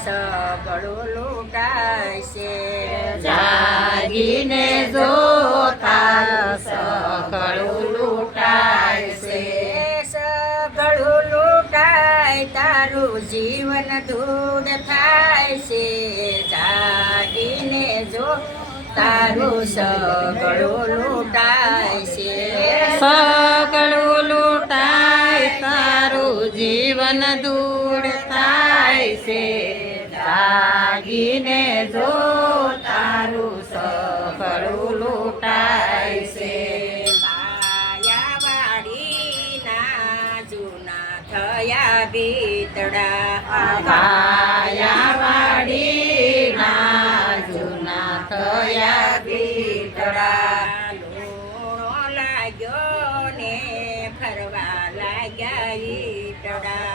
સગળું લૂંટાય છે જાગીને જો તારું સગળું લૂંટાય છે સગળું લૂંટાય તારું જીવન ધૂળ થાય છે જાગીને જો તારું સગળું લૂંટાય છે સગળું લૂંટાય તારું જીવન દૂર થાય છે જાગીને જો તારું સગળું લૂંટાય છે કાયાવાડીના જૂના થયા બીતડા કાયાવાડીના જૂના થયા બીતડા લૂણો લાગ્યો ને ફરવા લાગ્યા ઈટડા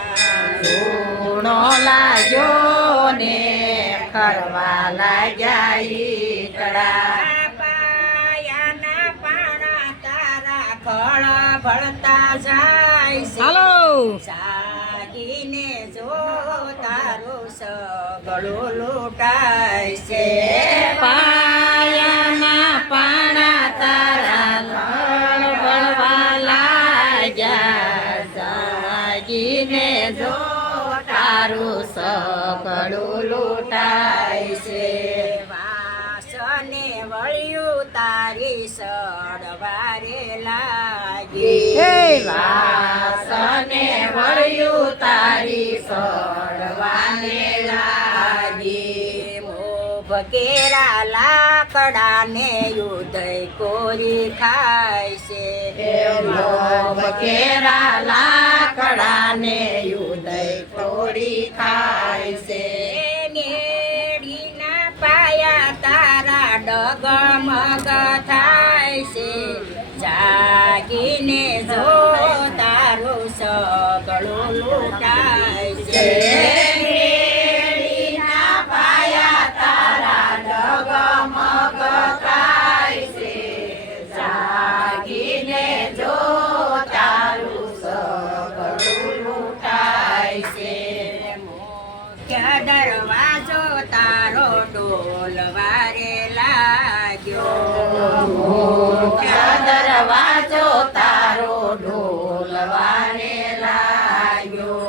લૂણો લાગ્યો ને ફરવા લાગ્યા ઈટડા પાયાના પાણા તારા ખળ ભળતા જાય છે હાલો જાગીને જો તારું સગળું લૂંટાય છે પાયાના પાણા તારા લળ બળવા લાગ્યા જાગીને જો તારું સગળું લૂંટાય છે વાસને વળ્યું તારી સડવારે લાગી વાસને વળ્યું તારી સડવાને લાગી ભકેરા લાકડાને ઉદય કોરી ખાય છે બકેરા લાકડાને ઉદય કોરી ખાય છે નેડીના પાયા તારા ડગમગ થાય છે જાગીને જો તારું સગળું લૂંટાય છે જાગીને જો તારું સગળું લૂંટાય છે મુખ્ય દરવાજો તારો ડોલવારે લાગ્યો મુખ્ય દરવાજો તારો ઢોલવાને લાગ્યો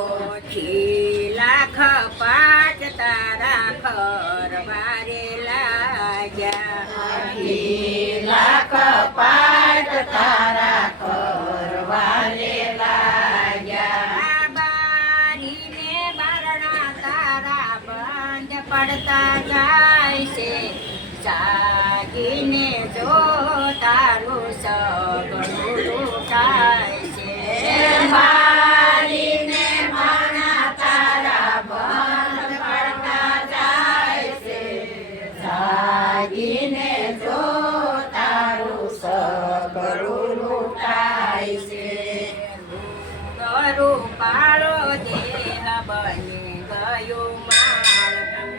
લાખ પાટ તારા ખરવારે લાગ્યા લાખ પાટ તારા કરવાને લાગ્યા બારીને બારણા તારા બંધ પડતા જાય છે જાગીને જો તારું સગળું લૂંટાય છે બારીને બારણા તારા બંધ પડતા જાય છે જાગીને જો તારું સગળું લૂંટાય છે ગરું પાળો દેહ બની ગયું માળખું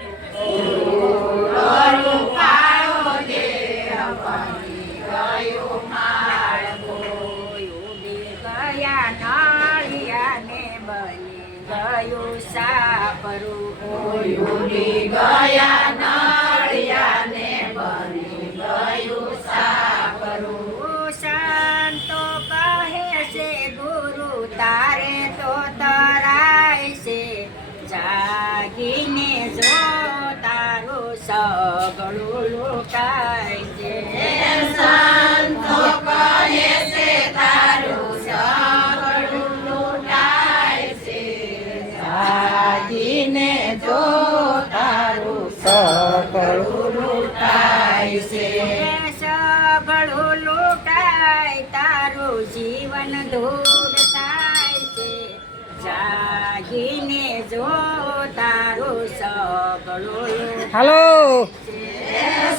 ગરું પાળો દેહ બની ગયું માળખું ઉડી ગયા નળિયાને બની ગયું સાપરું ઉડી ગયા નળિયાને બની ગયું સાપરું સંતો કહે છે ગુરુ તારે તો તરાય છે જાગીને જો તારું સગળું લૂંટાય છે સંતો કહે છે તારું સગળું લૂંટાય છે જાગીને જો તારું સગળું લૂંટાય છે સગળું લૂંટાય તારું જીવન ધૂળ થાય છે જાગીને જો તારું સગળું હાલો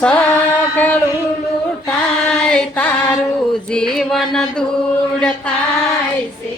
સગળું લૂંટાય તારું જીવન ધૂળ થાય છે